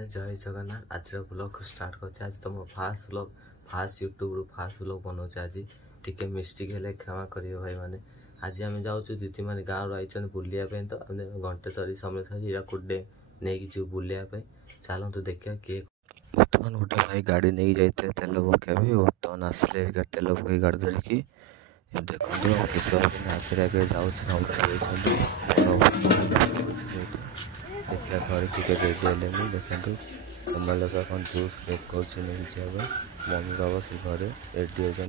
मैंने जय जगन्नाथ आज ब्लॉग स्टार्ट कर आज तुम फास्ट यूट्यूब रू फास्ट ब्लॉग बनाऊे आज टिके मिस्टेक है क्षमा करिए भाई मैंने आज आम जाऊँ दीदी मैंने गाँव आई बुलायापी तो घंटे चरी समय हीराकुद डैम नहीं जी बुलायापी चलतु देखा किए बर्तमान गोटे भाई गाड़ी नहीं जाते तेल पकाबी बर्तमान आसले तेल पकई गाड़ी धरिकी देखो आसरे देखिए घर टिके रेडी देखते कमल कौन जूस पेक कर मम्मी बाबा से घरे रेडी होती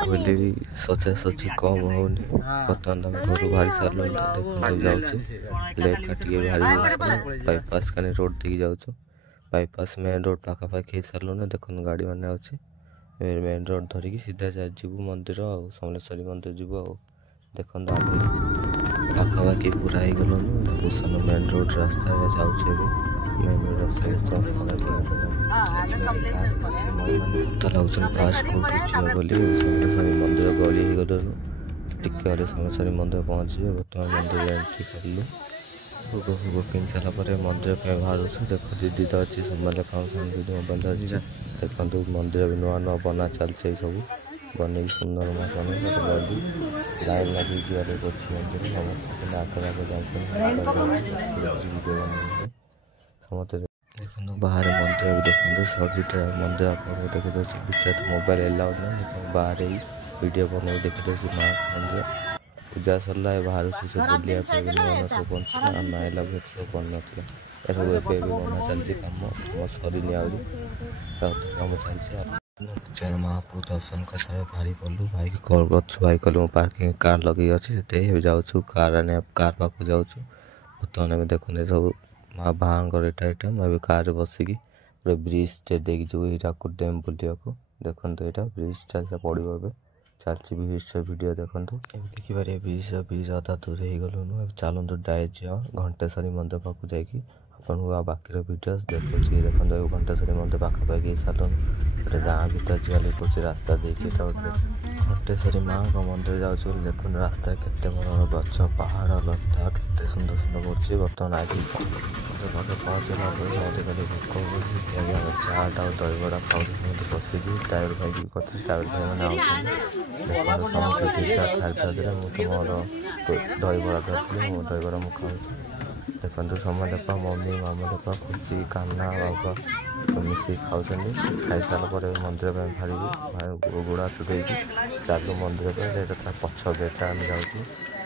बोले भी सचा सची कम होनी बर्तमान घर बाहरी सारे देखते जाऊँ लेफ्ट काटिके बाहर बाईपास का रोड दिखे जाऊँ बाईपास मेन रोड पाखापाखि सारे देखो गाड़ी मैंने अच्छे मेन रोड धरिकी सीधा जीव मंदिर आ समलेश्वरी मंदिर जीव देखो पाखापाखि पूरा ही गलु भूषण मेन रोड रास्ता जाऊे मेन रोड रास्ता पता लगुन फास्ट कौन बोली समलेश्वरी मंदिर गली गलु टिके समलेश्वरी मंदिर पहुँचे बर्तमान मंदिर एंट्री कलु भोग भोग किन सारापर मंदिर बाहर देख दीदी तो अच्छी समय दीदी मोबाइल अच्छी देखो मंदिर भी नुआ नुआ बना चलते सब बन सुंदर गली लाइन लगी जुआर मंदिर समस्त देखो बाहर मंदिर भी देखते सब मंदिर आपको देखी दूसरी भितर मोबाइल एलाउड ना बाहर ही वीडियो बन देखी दूसरी माँ मंदिर पूजा सरला बाहर से बुलिया नुआ सब बन आम आइला सब बन ना सब ए बना चलती कम सरी कम चलती महाप्रभु दर्शन कर सारे भारी कलु भाई की कल कर भाई कहलु पार्किंग कार लगे अच्छे जाऊँ कार आने कार पाक जाऊँ बर्तमान आम देखते सब माँ बाहर एटा मैं कार बसिकी गोटे ब्रिज टे जो हीराकुद डैम बुलिया देखो यहाँ ब्रिज पड़ो चलती वीडियो देखो देखिए ब्रिज अदा दूर हो गलुन चलतु डायरेक्ट जाओ घंटेश्वरी मंदिर पाक जाकि आपको बाकी वीडियो देखुची देखो घंटेश्वरी मंदिर पाखापाखि सारे गोटे गाँ भर जाए कौन रास्ता देखिए घंटेश्वरी माँ का मंदिर जाऊँ देखो रास्ता केते बड़ गच पहाड़ लता के सुंदर सुंदर कर बर्तमान आज घर पहुँचला समझते कहते भोक चाट आ दहीबड़ा खाऊ बसिकी ड्राइवर भाई भी ड्राइवर भाई मैंने समस्त दीटा खाई मुझे मोर दहीबड़ा धरती मो दहीबड़ा मुझे खाऊँ देखो समय देखा मम्मी मामा देखा खुशी कान्ना बाबा मिसी खाऊँ खाई सारापर मंदिर बाहर गुड़ा टुटे चालू मंदिर पछ गेट आम जाऊँ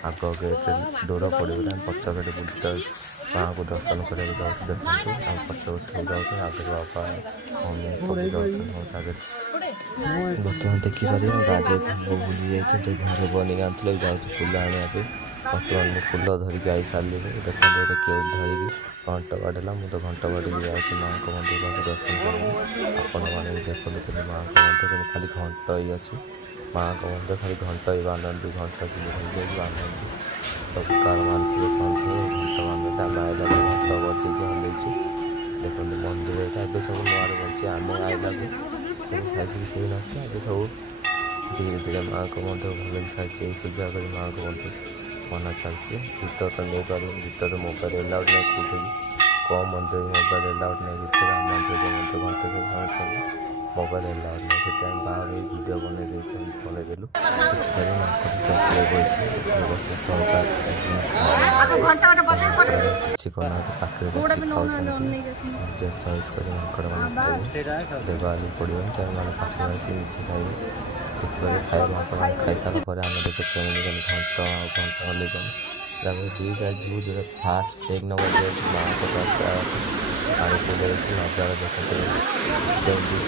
आग गेट डोर पड़े पछ गेट बुझते माँ को दर्शन कराया जाऊँ देखते आम पछ जाऊँ आगे बापा मम्मी सब जाऊँ बर्तमान देखिपारे गाड़ी बुली जाते घर बनी आनते जाऊँ फूल आने बर्तमान फूल धरिकी आई सारे देखते किए धरिकी घंटा बाड़ेला मुझे घंटा बाड़ी जाऊँ माँ को मंदिर पास दर्शन करेंगे आपण मैंने देखते कि माँ को मंदिर खाली घंटा ही अच्छी माँ को मंदिर खाली घंटा ही बांधती घंटा कि बांधती सब कार मानते घंटा बांधते आम आइला घंटा बचेगी हल्लैची देखते मंदिर ये सब नुआ बचे आम आइला साइज से नथा ये सब धीरे धीरे माँ को मंदिर भले साइज पूजा कर माँ को मंदिर बना चलती भीतर तो नहीं पार भीतर मोबाइल एलाउड नहीं कौटे कम मंदिर मोबाइल एलाउड नहीं भीतर आम मंदिर घंटे मोबाइल एलाउड नहीं से बाहर वीडियो बनईदेलु चॉइस कर देवाली पड़ो मैंने पाखापाखि नीचे खाइए देखिए खाଇବା खाई सारा पर आम देखे घंटा घंटा हल्ले दुई साइड जीव जो फास्ट एक नंबर माँ को पानी को नजारा देखते देखिए